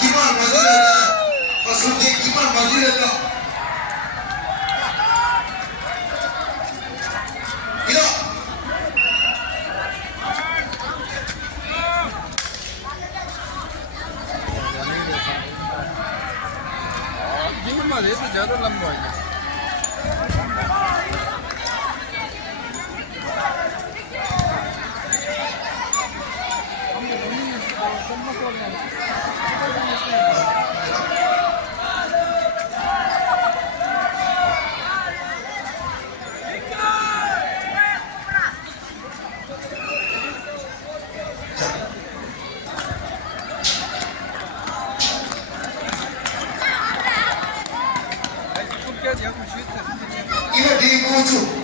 기만 가지려다 성대 기만 가지려다 이거 이것만 해도 잘하려면 뭐야. 이거 되게 무엇주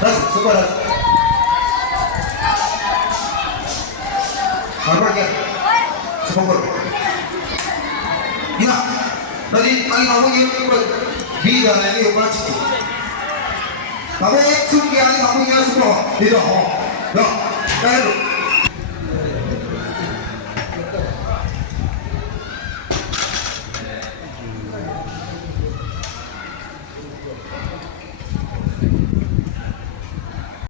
다시 손가락 발발게 손가락 이나 너희 아니 나무기 비단에 이거 맞지 나무 숨기 아니 나무기 하시고 이거 야